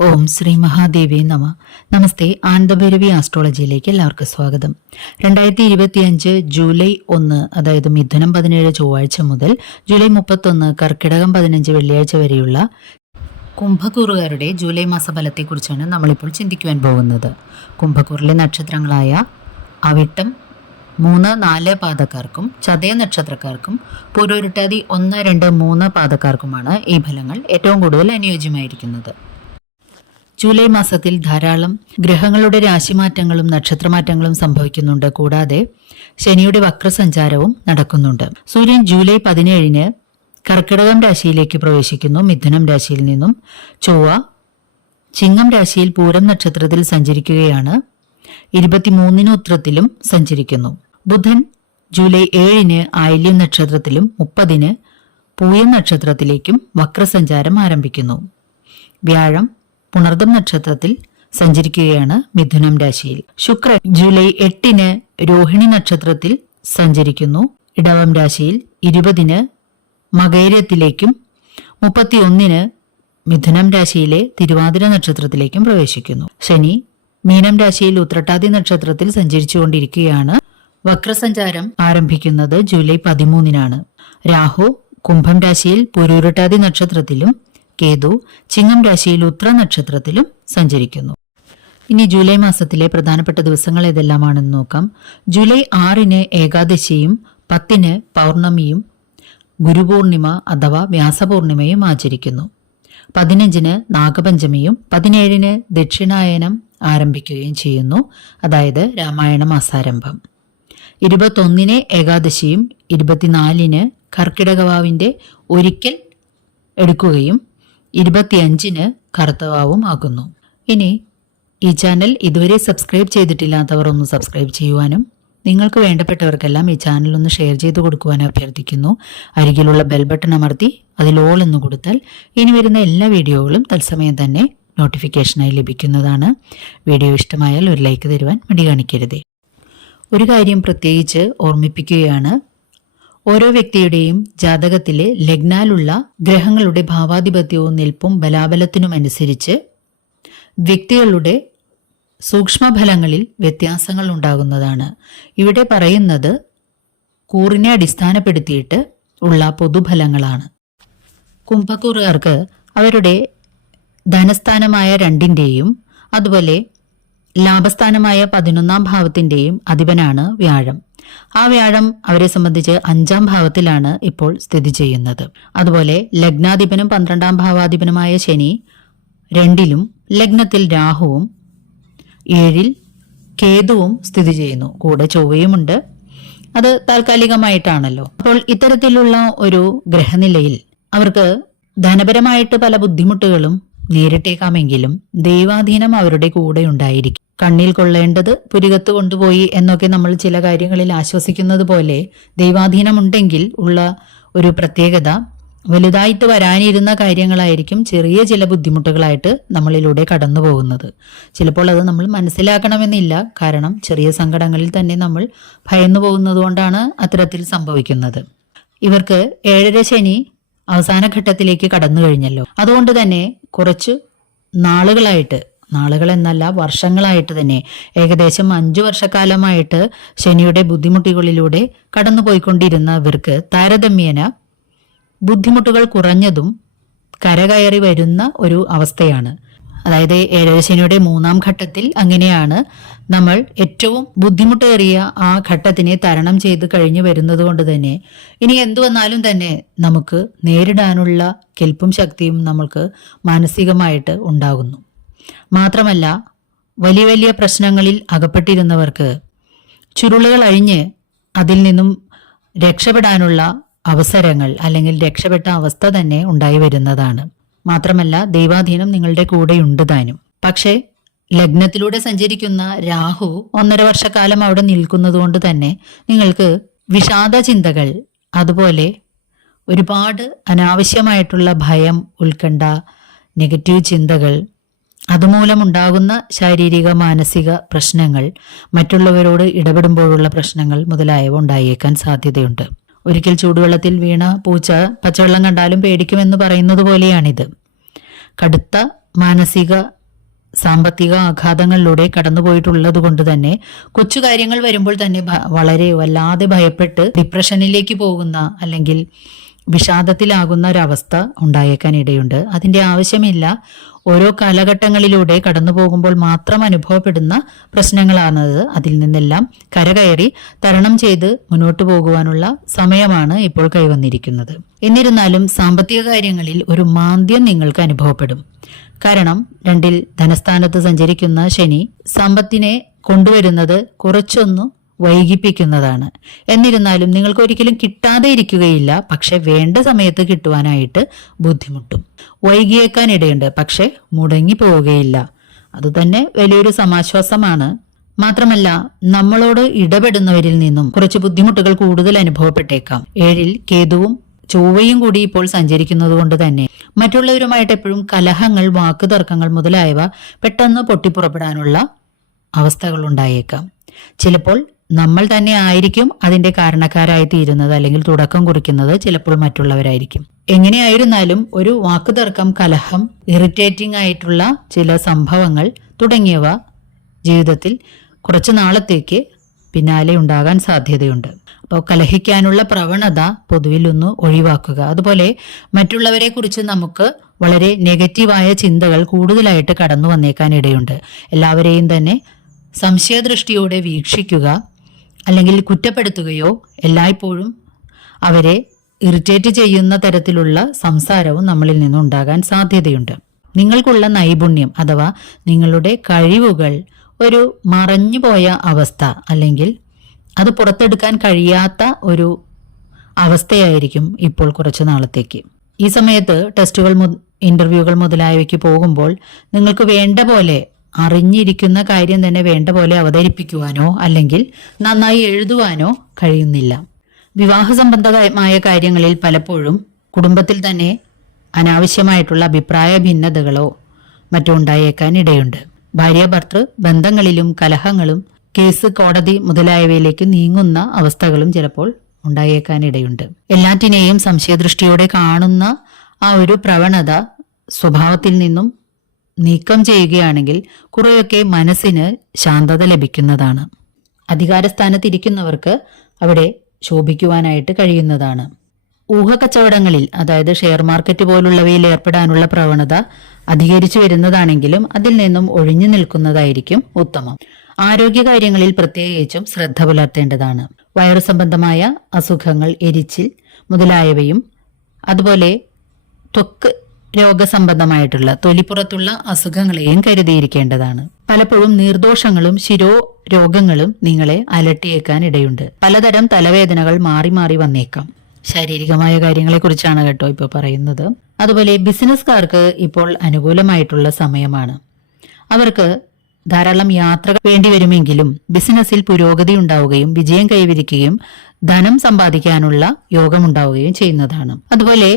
ഓം ശ്രീ മഹാദേവി നമ. നമസ്തേ ആനന്ദഭൈരവി ആസ്ട്രോളജിയിലേക്ക് എല്ലാവർക്കും സ്വാഗതം. രണ്ടായിരത്തി ഇരുപത്തിയഞ്ച് ജൂലൈ ഒന്ന് അതായത് മിഥുനം പതിനേഴ് ചൊവ്വാഴ്ച മുതൽ ജൂലൈ മുപ്പത്തൊന്ന് കർക്കിടകം പതിനഞ്ച് വെള്ളിയാഴ്ച വരെയുള്ള കുംഭകൂറുകാരുടെ ജൂലൈ മാസ മാസഫലത്തെക്കുറിച്ചാണ് നമ്മളിപ്പോൾ ചിന്തിക്കുവാൻ പോകുന്നത്. കുംഭക്കൂറിലെ നക്ഷത്രങ്ങളായ അവിട്ടം മൂന്ന് നാല് പാദക്കാർക്കും ചതയ നക്ഷത്രക്കാർക്കും പൂരോരുട്ടാതി ഒന്ന് രണ്ട് മൂന്ന് പാദക്കാർക്കുമാണ് ഈ ഫലങ്ങൾ ഏറ്റവും കൂടുതൽ അനുയോജ്യമായിരിക്കുന്നത്. ജൂലൈ മാസത്തിൽ ധാരാളം ഗ്രഹങ്ങളുടെ രാശിമാറ്റങ്ങളും നക്ഷത്രമാറ്റങ്ങളും സംഭവിക്കുന്നുണ്ട്. കൂടാതെ ശനിയുടെ വക്രസഞ്ചാരവും നടക്കുന്നുണ്ട്. സൂര്യൻ ജൂലൈ പതിനേഴിന് കർക്കിടകം രാശിയിലേക്ക് പ്രവേശിക്കുന്നു. മിഥുനം രാശിയിൽ നിന്നും ചൊവ്വ ചിങ്ങം രാശിയിൽ പൂരം നക്ഷത്രത്തിൽ സഞ്ചരിക്കുകയാണ്. ഇരുപത്തിമൂന്നിന് ഉത്തരത്തിലും സഞ്ചരിക്കുന്നു. ബുധൻ ജൂലൈ ഏഴിന് ആയില്യം നക്ഷത്രത്തിലും മുപ്പതിന് പൂയം നക്ഷത്രത്തിലേക്കും വക്രസഞ്ചാരം ആരംഭിക്കുന്നു. വ്യാഴം പുണർദം നക്ഷത്രത്തിൽ സഞ്ചരിക്കുകയാണ് മിഥുനം രാശിയിൽ. ശുക്രൻ ജൂലൈ എട്ടിന് രോഹിണി നക്ഷത്രത്തിൽ സഞ്ചരിക്കുന്നു. ഇടവം രാശിയിൽ ഇരുപതിന് മകൈരത്തിലേക്കും മുപ്പത്തിയൊന്നിന് മിഥുനം രാശിയിലെ തിരുവാതിര നക്ഷത്രത്തിലേക്കും പ്രവേശിക്കുന്നു. ശനി മീനം രാശിയിൽ ഉത്രട്ടാതി നക്ഷത്രത്തിൽ സഞ്ചരിച്ചുകൊണ്ടിരിക്കുകയാണ്. വക്രസഞ്ചാരം ആരംഭിക്കുന്നത് ജൂലൈ പതിമൂന്നിനാണ്. രാഹു കുംഭം രാശിയിൽ പുരൂരുട്ടാതി നക്ഷത്രത്തിലും കേതു ചിങ്ങം രാശിയിൽ ഉത്ര നക്ഷത്രത്തിലും സഞ്ചരിക്കുന്നു. ഇനി ജൂലൈ മാസത്തിലെ പ്രധാനപ്പെട്ട ദിവസങ്ങൾ ഏതെല്ലാമാണെന്ന് നോക്കാം. ജൂലൈ ആറിന് ഏകാദശിയും പത്തിന് പൗർണമിയും ഗുരുപൂർണിമ അഥവാ വ്യാസപൂർണിമയും ആചരിക്കുന്നു. പതിനഞ്ചിന് നാഗപഞ്ചമിയും പതിനേഴിന് ദക്ഷിണായനം ആരംഭിക്കുകയും ചെയ്യുന്നു. അതായത് രാമായണ മാസാരംഭം. ഇരുപത്തൊന്നിന് ഏകാദശിയും ഇരുപത്തിനാലിന് കർക്കിടകവാവിന്റെ ഒരിക്കൽ എടുക്കുകയും ഇരുപത്തിയഞ്ചിന് കറുത്തവാവും ആകുന്നു ഇനി ഈ ചാനൽ ഇതുവരെ സബ്സ്ക്രൈബ് ചെയ്തിട്ടില്ലാത്തവർ ഒന്ന് സബ്സ്ക്രൈബ് ചെയ്യുവാനും നിങ്ങൾക്ക് വേണ്ടപ്പെട്ടവർക്കെല്ലാം ഈ ചാനൽ ഒന്ന് ഷെയർ ചെയ്ത് കൊടുക്കുവാനും അഭ്യർത്ഥിക്കുന്നു. അരികിലുള്ള ബെൽ ബട്ടൺ അമർത്തി അതിൽ ഓൾ എന്ന് കൊടുത്താൽ ഇനി വരുന്ന എല്ലാ വീഡിയോകളും തത്സമയം തന്നെ നോട്ടിഫിക്കേഷനായി ലഭിക്കുന്നതാണ്. വീഡിയോ ഇഷ്ടമായാൽ ഒരു ലൈക്ക് തരുവാൻ മടി കാണിക്കരുതേ. ഒരു കാര്യം പ്രത്യേകിച്ച് ഓർമ്മിപ്പിക്കുകയാണ്. ഓരോ വ്യക്തിയുടെയും ജാതകത്തിലെ ലഗ്നാലുള്ള ഗ്രഹങ്ങളുടെ ഭാവാധിപത്യവും നിൽപ്പും ബലാബലത്തിനും അനുസരിച്ച് വ്യക്തികളുടെ സൂക്ഷ്മഫലങ്ങളിൽ വ്യത്യാസങ്ങൾ ഉണ്ടാകുന്നതാണ്. ഇവിടെ പറയുന്നത് കൂറിനെ അടിസ്ഥാനപ്പെടുത്തിയിട്ട് ഉള്ള പൊതുഫലങ്ങളാണ്. കുംഭക്കൂറുകാർക്ക് അവരുടെ ധനസ്ഥാനമായ രണ്ടിന്റെയും അതുപോലെ ലാഭസ്ഥാനമായ പതിനൊന്നാം ഭാവത്തിന്റെയും അധിപനാണ് വ്യാഴം. ആ വ്യാഴം അവരെ സംബന്ധിച്ച് അഞ്ചാം ഭാവത്തിലാണ് ഇപ്പോൾ സ്ഥിതി ചെയ്യുന്നത്. അതുപോലെ ലഗ്നാധിപനും പന്ത്രണ്ടാം ഭാവാധിപനുമായ ശനി രണ്ടിലും ലഗ്നത്തിൽ രാഹുവും ഏഴിൽ കേതുവും സ്ഥിതി ചെയ്യുന്നു. കൂടെ ചൊവ്വയുമുണ്ട്. അത് താൽക്കാലികമായിട്ടാണല്ലോ. അപ്പോൾ ഇത്തരത്തിലുള്ള ഒരു ഗ്രഹനിലയിൽ അവർക്ക് ധനപരമായിട്ട് പല ബുദ്ധിമുട്ടുകളും നേരിട്ടേക്കാമെങ്കിലും ദൈവാധീനം അവരുടെ കൂടെ ഉണ്ടായിരിക്കും. കണ്ണിൽ കൊള്ളേണ്ടത് പുരികത്ത് കൊണ്ടുപോയി എന്നൊക്കെ നമ്മൾ ചില കാര്യങ്ങളിൽ ആശ്വസിക്കുന്നത് പോലെ ദൈവാധീനമുണ്ടെങ്കിൽ ഉള്ള ഒരു പ്രത്യേകത വലുതായിട്ട് വരാനിരുന്ന കാര്യങ്ങളായിരിക്കും ചെറിയ ചില ബുദ്ധിമുട്ടുകളായിട്ട് നമ്മളിലൂടെ കടന്നു പോകുന്നത്. ചിലപ്പോൾ അത് നമ്മൾ മനസ്സിലാക്കണമെന്നില്ല. കാരണം ചെറിയ സങ്കടങ്ങളിൽ തന്നെ നമ്മൾ ഭയന്നു പോകുന്നത് കൊണ്ടാണ് അത്തരത്തിൽ സംഭവിക്കുന്നത്. ഇവർക്ക് ഏഴര ശനി അവസാന ഘട്ടത്തിലേക്ക് കടന്നു കഴിഞ്ഞല്ലോ. അതുകൊണ്ട് തന്നെ കുറച്ച് നാളുകളായിട്ട് നാളുകൾ എന്നല്ല വർഷങ്ങളായിട്ട് തന്നെ. ഏകദേശം അഞ്ചു വർഷക്കാലമായിട്ട് ശനിയുടെ ബുദ്ധിമുട്ടുകളിലൂടെ കടന്നുപോയിക്കൊണ്ടിരുന്ന കടന്നുപോയിക്കൊണ്ടിരുന്നവർക്ക് താരതമ്യേന ബുദ്ധിമുട്ടുകൾ കുറഞ്ഞതും കരകയറി വരുന്ന ഒരു അവസ്ഥയാണ്. അതായത് ഏഴരശനിയുടെ മൂന്നാം ഘട്ടത്തിൽ അങ്ങനെയാണ് നമ്മൾ ഏറ്റവും ബുദ്ധിമുട്ടേറിയ ആ ഘട്ടത്തിനെ തരണം ചെയ്ത് കഴിഞ്ഞു വരുന്നത് കൊണ്ട് തന്നെ ഇനി എന്തു വന്നാലും തന്നെ നമുക്ക് നേരിടാനുള്ള കെൽപ്പും ശക്തിയും നമ്മൾക്ക് മാനസികമായിട്ട് ഉണ്ടാകുന്നു. മാത്രമല്ല വലിയ വലിയ പ്രശ്നങ്ങളിൽ അകപ്പെട്ടിരുന്നവർക്ക് ചുരുളുകൾ അഴിഞ്ഞ് അതിൽ നിന്നും രക്ഷപ്പെടാനുള്ള അവസരങ്ങൾ അല്ലെങ്കിൽ രക്ഷപ്പെട്ട അവസ്ഥ തന്നെ ഉണ്ടായി വരുന്നതാണ്. മാത്രമല്ല ദൈവാധീനം നിങ്ങളുടെ കൂടെയുണ്ട് താനും. പക്ഷേ ലഗ്നത്തിലൂടെ സഞ്ചരിക്കുന്ന രാഹു ഒന്നര വർഷക്കാലം അവിടെ നിൽക്കുന്നത് കൊണ്ട് തന്നെ നിങ്ങൾക്ക് വിഷാദ ചിന്തകൾ അതുപോലെ ഒരുപാട് അനാവശ്യമായിട്ടുള്ള ഭയം ഉത്കണ്ഠ നെഗറ്റീവ് ചിന്തകൾ അതുമൂലമുണ്ടാകുന്ന ശാരീരിക മാനസിക പ്രശ്നങ്ങൾ മറ്റുള്ളവരോട് ഇടപെടുമ്പോഴുള്ള പ്രശ്നങ്ങൾ മുതലായവ ഉണ്ടായേക്കാൻ സാധ്യതയുണ്ട്. ഒരിക്കൽ ചൂടുവെള്ളത്തിൽ വീണ പൂച്ച പച്ചവെള്ളം കണ്ടാലും പേടിക്കുമെന്ന് പറയുന്നത് പോലെയാണിത്. കടുത്ത മാനസിക സാമ്പത്തിക ആഘാതങ്ങളിലൂടെ കടന്നുപോയിട്ടുള്ളത് കൊണ്ട് തന്നെ കൊച്ചു കാര്യങ്ങൾ വരുമ്പോൾ തന്നെ വളരെ വല്ലാതെ ഭയപ്പെട്ട് ഡിപ്രഷനിലേക്ക് പോകുന്ന അല്ലെങ്കിൽ വിഷാദത്തിലാകുന്ന ഒരവസ്ഥ ഉണ്ടായേക്കാൻ ഇടയുണ്ട് അതിന്റെ ആവശ്യമില്ല. ഓരോ കാലഘട്ടങ്ങളിലൂടെ കടന്നു പോകുമ്പോൾ മാത്രം അനുഭവപ്പെടുന്ന പ്രശ്നങ്ങളാണത് അതിൽ നിന്നെല്ലാം കരകയറി തരണം ചെയ്ത് മുന്നോട്ട് പോകുവാനുള്ള സമയമാണ് ഇപ്പോൾ കൈവന്നിരിക്കുന്നത്. എന്നിരുന്നാലും സാമ്പത്തിക കാര്യങ്ങളിൽ ഒരു മാന്ദ്യം നിങ്ങൾക്ക് അനുഭവപ്പെടും. കാരണം രണ്ടിൽ ധനസ്ഥാനത്ത് സഞ്ചരിക്കുന്ന ശനി സമ്പത്തിനെ കൊണ്ടുവരുന്നത് കുറച്ചൊന്നു വൈകിപ്പിക്കുന്നതാണ്. എന്നിരുന്നാലും നിങ്ങൾക്ക് ഒരിക്കലും കിട്ടാതെ ഇരിക്കുകയില്ല. പക്ഷെ വേണ്ട സമയത്ത് കിട്ടുവാനായിട്ട് ബുദ്ധിമുട്ടും. വൈകിയേക്കാൻ ഇടയുണ്ട്. പക്ഷെ മുടങ്ങി പോവുകയില്ല. അതുതന്നെ വലിയൊരു സമാശ്വാസമാണ്. മാത്രമല്ല നമ്മളോട് ഇടപെടുന്നവരിൽ നിന്നും കുറച്ച് ബുദ്ധിമുട്ടുകൾ കൂടുതൽ അനുഭവപ്പെട്ടേക്കാം. ഏഴിൽ കേതുവും ചൊവ്വയും കൂടി ഇപ്പോൾ സഞ്ചരിക്കുന്നത് കൊണ്ട് തന്നെ മറ്റുള്ളവരുമായിട്ട് എപ്പോഴും കലഹങ്ങൾ വാക്കുതർക്കങ്ങൾ മുതലായവ പെട്ടെന്ന് പൊട്ടിപ്പുറപ്പെടാനുള്ള അവസ്ഥകൾ ഉണ്ടായേക്കാം ചിലപ്പോൾ നമ്മൾ തന്നെ ആയിരിക്കും അതിന്റെ കാരണക്കാരായി തീരുന്നത് അല്ലെങ്കിൽ തുടക്കം കുറിക്കുന്നത് ചിലപ്പോൾ മറ്റുള്ളവരായിരിക്കും. എങ്ങനെയായിരുന്നാലും ഒരു വാക്കുതർക്കം കലഹം ഇറിറ്റേറ്റിംഗ് ആയിട്ടുള്ള ചില സംഭവങ്ങൾ തുടങ്ങിയവ ജീവിതത്തിൽ കുറച്ചു നാളത്തേക്ക് പിന്നാലെ ഉണ്ടാകാൻ സാധ്യതയുണ്ട്. അപ്പോൾ കലഹിക്കാനുള്ള പ്രവണത പൊതുവിൽ ഒന്ന് ഒഴിവാക്കുക. അതുപോലെ മറ്റുള്ളവരെ കുറിച്ച് നമുക്ക് വളരെ നെഗറ്റീവായ ചിന്തകൾ കൂടുതലായിട്ട് കടന്നു വന്നേക്കാൻ ഇടയുണ്ട്. എല്ലാവരെയും തന്നെ സംശയദൃഷ്ടിയോടെ വീക്ഷിക്കുക അല്ലെങ്കിൽ കുറ്റപ്പെടുത്തുകയോ എല്ലായ്പ്പോഴും അവരെ ഇറിറ്റേറ്റ് ചെയ്യുന്ന തരത്തിലുള്ള സംസാരവും നമ്മളിൽ നിന്നുണ്ടാകാൻ സാധ്യതയുണ്ട്. നിങ്ങൾക്കുള്ള നൈപുണ്യം അഥവാ നിങ്ങളുടെ കഴിവുകൾ ഒരു മറഞ്ഞുപോയ അവസ്ഥ അല്ലെങ്കിൽ അത് പുറത്തെടുക്കാൻ കഴിയാത്ത ഒരു അവസ്ഥയായിരിക്കും ഇപ്പോൾ കുറച്ച് നാളത്തേക്ക്. ഈ സമയത്ത് ടെസ്റ്റുകൾ ഇന്റർവ്യൂകൾ മുതലായവയ്ക്ക് പോകുമ്പോൾ നിങ്ങൾക്ക് വേണ്ട പോലെ അറിഞ്ഞിരിക്കുന്ന കാര്യം തന്നെ വേണ്ട പോലെ അവതരിപ്പിക്കുവാനോ അല്ലെങ്കിൽ നന്നായി എഴുതുവാനോ കഴിയുന്നില്ല. വിവാഹ സംബന്ധമായ കാര്യങ്ങളിൽ പലപ്പോഴും കുടുംബത്തിൽ തന്നെ അനാവശ്യമായിട്ടുള്ള അഭിപ്രായ ഭിന്നതകളോ മറ്റോ ഉണ്ടായേക്കാൻ ഇടയുണ്ട്. ഭാര്യ ഭർത്തൃ ബന്ധങ്ങളിലും കലഹങ്ങളും കേസ് കോടതി മുതലായവയിലേക്ക് നീങ്ങുന്ന അവസ്ഥകളും ചിലപ്പോൾ ഉണ്ടായേക്കാൻ ഇടയുണ്ട്. എല്ലാറ്റിനെയും സംശയദൃഷ്ടിയോടെ കാണുന്ന ആ ഒരു പ്രവണത സ്വഭാവത്തിൽ നിന്നും നീക്കം ചെയ്യുകയാണെങ്കിൽ കുറെയൊക്കെ മനസ്സിന് ശാന്തത ലഭിക്കുന്നതാണ്. അധികാരസ്ഥാനത്തിരിക്കുന്നവർക്ക് അവിടെ ശോഭിക്കുവാനായിട്ട് കഴിയുന്നതാണ്. ഊഹക്കച്ചവടങ്ങളിൽ അതായത് ഷെയർ മാർക്കറ്റ് പോലുള്ളവയിൽ ഏർപ്പെടാനുള്ള പ്രവണത അധികരിച്ചു വരുന്നതാണെങ്കിലും അതിൽ നിന്നും ഒഴിഞ്ഞു നിൽക്കുന്നതായിരിക്കും ഉത്തമം. ആരോഗ്യ കാര്യങ്ങളിൽ പ്രത്യേകിച്ചും ശ്രദ്ധ പുലർത്തേണ്ടതാണ്. വയറു സംബന്ധമായ അസുഖങ്ങൾ എരിച്ചിൽ മുതലായവയും അതുപോലെ ത്വക്ക് രോഗസംബന്ധമായിട്ടുള്ള തൊലിപ്പുറത്തുള്ള അസുഖങ്ങളെയും കരുതിയിരിക്കേണ്ടതാണ്. പലപ്പോഴും നിർദോഷങ്ങളും ശിരോ രോഗങ്ങളും നിങ്ങളെ അലട്ടിയേക്കാൻ ഇടയുണ്ട് പലതരം തലവേദനകൾ മാറി മാറി വന്നേക്കാം. ശാരീരികമായ കാര്യങ്ങളെക്കുറിച്ചാണ് കേട്ടോ ഇപ്പോൾ പറയുന്നത്. അതുപോലെ ബിസിനസ്സുകാർക്ക് ഇപ്പോൾ അനുകൂലമായിട്ടുള്ള സമയമാണ്. അവർക്ക് ധാരാളം യാത്ര വേണ്ടിവരുമെങ്കിലും ബിസിനസ്സിൽ പുരോഗതി ഉണ്ടാവുകയും വിജയം കൈവരിക്കുകയും ധനം സമ്പാദിക്കാനുള്ള യോഗമുണ്ടാവുകയും ചെയ്യുന്നതാണ്. അതുപോലെ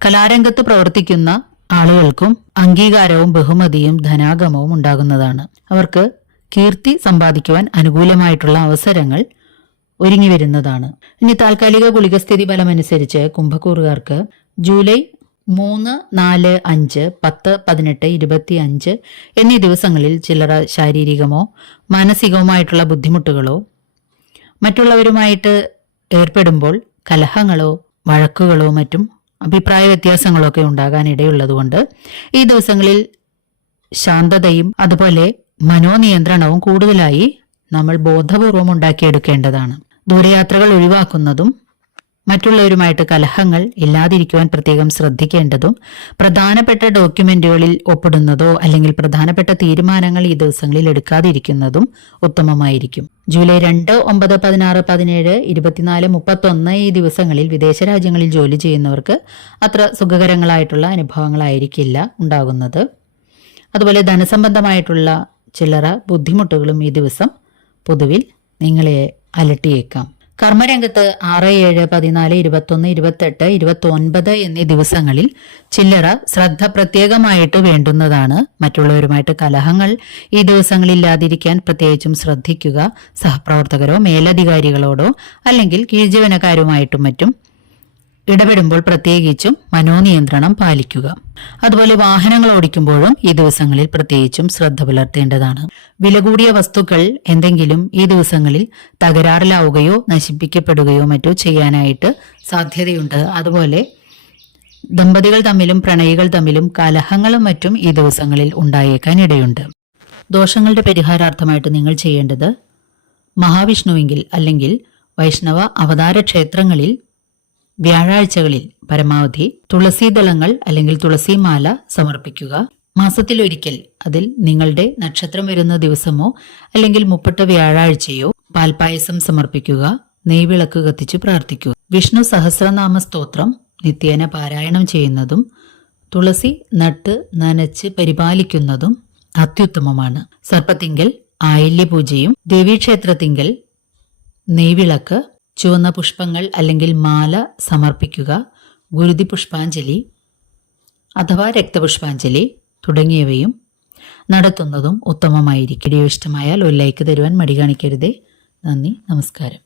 കലാരംഗത്ത് പ്രവർത്തിക്കുന്ന ആളുകൾക്കും അംഗീകാരവും ബഹുമതിയും ധനാഗമവും ഉണ്ടാകുന്നതാണ്. അവർക്ക് കീർത്തി സമ്പാദിക്കുവാൻ അനുകൂലമായിട്ടുള്ള അവസരങ്ങൾ ഒരുങ്ങി വരുന്നതാണ്. ഇനി താൽക്കാലിക ഗുളികസ്ഥിതി ഫലമനുസരിച്ച് കുംഭക്കൂറുകാർക്ക് ജൂലൈ മൂന്ന് നാല് അഞ്ച് പത്ത് പതിനെട്ട് ഇരുപത്തി അഞ്ച് എന്നീ ദിവസങ്ങളിൽ ചിലർ ശാരീരികമോ മാനസികവുമായിട്ടുള്ള ബുദ്ധിമുട്ടുകളോ മറ്റുള്ളവരുമായിട്ട് ഏർപ്പെടുമ്പോൾ കലഹങ്ങളോ വഴക്കുകളോ മറ്റും അഭിപ്രായ വ്യത്യാസങ്ങളൊക്കെ ഉണ്ടാകാൻ ഇടയുള്ളതുകൊണ്ട് ഈ ദിവസങ്ങളിൽ ശാന്തതയും അതുപോലെ മനോനിയന്ത്രണവും കൂടുതലായി നമ്മൾ ബോധപൂർവം ഉണ്ടാക്കിയെടുക്കേണ്ടതാണ്. ദൂരയാത്രകൾ ഒഴിവാക്കുന്നതും മറ്റുള്ളവരുമായിട്ട് കലഹങ്ങൾ ഇല്ലാതിരിക്കുവാൻ പ്രത്യേകം ശ്രദ്ധിക്കേണ്ടതും പ്രധാനപ്പെട്ട ഡോക്യുമെന്റുകളിൽ ഒപ്പിടുന്നതോ അല്ലെങ്കിൽ പ്രധാനപ്പെട്ട തീരുമാനങ്ങൾ ഈ ദിവസങ്ങളിൽ എടുക്കാതിരിക്കുന്നതും ഉത്തമമായിരിക്കും. ജൂലൈ രണ്ട് ഒമ്പത് പതിനാറ് പതിനേഴ് ഇരുപത്തിനാല് മുപ്പത്തൊന്ന് ഈ ദിവസങ്ങളിൽ വിദേശ രാജ്യങ്ങളിൽ ജോലി ചെയ്യുന്നവർക്ക് അത്ര സുഖകരങ്ങളായിട്ടുള്ള അനുഭവങ്ങളായിരിക്കില്ല ഉണ്ടാകുന്നത്. അതുപോലെ ധനസംബന്ധമായിട്ടുള്ള ചില്ലറ ബുദ്ധിമുട്ടുകളും ഈ ദിവസം പൊതുവിൽ നിങ്ങളെ അലട്ടിയേക്കാം. കർമ്മരംഗത്ത് ആറ് ഏഴ് പതിനാല് ഇരുപത്തൊന്ന് ഇരുപത്തെട്ട് ഇരുപത്തി ഒൻപത് എന്നീ ദിവസങ്ങളിൽ ചില്ലറ ശ്രദ്ധ പ്രത്യേകമായിട്ട് വേണ്ടുന്നതാണ്. മറ്റുള്ളവരുമായിട്ട് കലഹങ്ങൾ ഈ ദിവസങ്ങളില്ലാതിരിക്കാൻ പ്രത്യേകിച്ചും ശ്രദ്ധിക്കുക. സഹപ്രവർത്തകരോ മേലധികാരികളോടോ അല്ലെങ്കിൽ കീഴ്ജീവനക്കാരുമായിട്ടും മറ്റും ഇടപെടുമ്പോൾ പ്രത്യേകിച്ചും മനോനിയന്ത്രണം പാലിക്കുക. അതുപോലെ വാഹനങ്ങൾ ഓടിക്കുമ്പോഴും ഈ ദിവസങ്ങളിൽ പ്രത്യേകിച്ചും ശ്രദ്ധ പുലർത്തേണ്ടതാണ്. വില കൂടിയ വസ്തുക്കൾ എന്തെങ്കിലും ഈ ദിവസങ്ങളിൽ തകരാറിലാവുകയോ നശിപ്പിക്കപ്പെടുകയോ മറ്റോ ചെയ്യാനായിട്ട് സാധ്യതയുണ്ട്. അതുപോലെ ദമ്പതികൾ തമ്മിലും പ്രണയികൾ തമ്മിലും കലഹങ്ങളും മറ്റും ഈ ദിവസങ്ങളിൽ ഉണ്ടായേക്കാൻ ഇടയുണ്ട്. ദോഷങ്ങളുടെ പരിഹാരാർത്ഥമായിട്ട് നിങ്ങൾ ചെയ്യേണ്ടത് മഹാവിഷ്ണുവെങ്കിൽ അല്ലെങ്കിൽ വൈഷ്ണവ അവതാര ക്ഷേത്രങ്ങളിൽ വ്യാഴാഴ്ചകളിൽ പരമാവധി തുളസി ദളങ്ങൾ അല്ലെങ്കിൽ തുളസിമാല സമർപ്പിക്കുക. മാസത്തിലൊരിക്കൽ അതിൽ നിങ്ങളുടെ നക്ഷത്രം വരുന്ന ദിവസമോ അല്ലെങ്കിൽ മുപ്പട്ട വ്യാഴാഴ്ചയോ പാൽപായസം സമർപ്പിക്കുക നെയ്വിളക്ക് കത്തിച്ച് പ്രാർത്ഥിക്കുക. വിഷ്ണു സഹസ്രനാമ സ്തോത്രം നിത്യേന പാരായണം ചെയ്യുന്നതും തുളസി നട്ട് നനച്ച് പരിപാലിക്കുന്നതും അത്യുത്തമമാണ്. സർപ്പത്തിങ്കൽ ആയില്യപൂജയും ദേവീക്ഷേത്രത്തിങ്കൽ നെയ്വിളക്ക് ചുവന്ന പുഷ്പങ്ങൾ അല്ലെങ്കിൽ മാല സമർപ്പിക്കുക ഗുരുതി പുഷ്പാഞ്ജലി അഥവാ രക്തപുഷ്പാഞ്ജലി തുടങ്ങിയവയും നടത്തുന്നതും ഉത്തമമായിരിക്കും വീഡിയോ ഇഷ്ടമായാൽ ഒരു ലൈക്ക് തരുവാൻ മടി കാണിക്കരുതേ. നന്ദി നമസ്കാരം.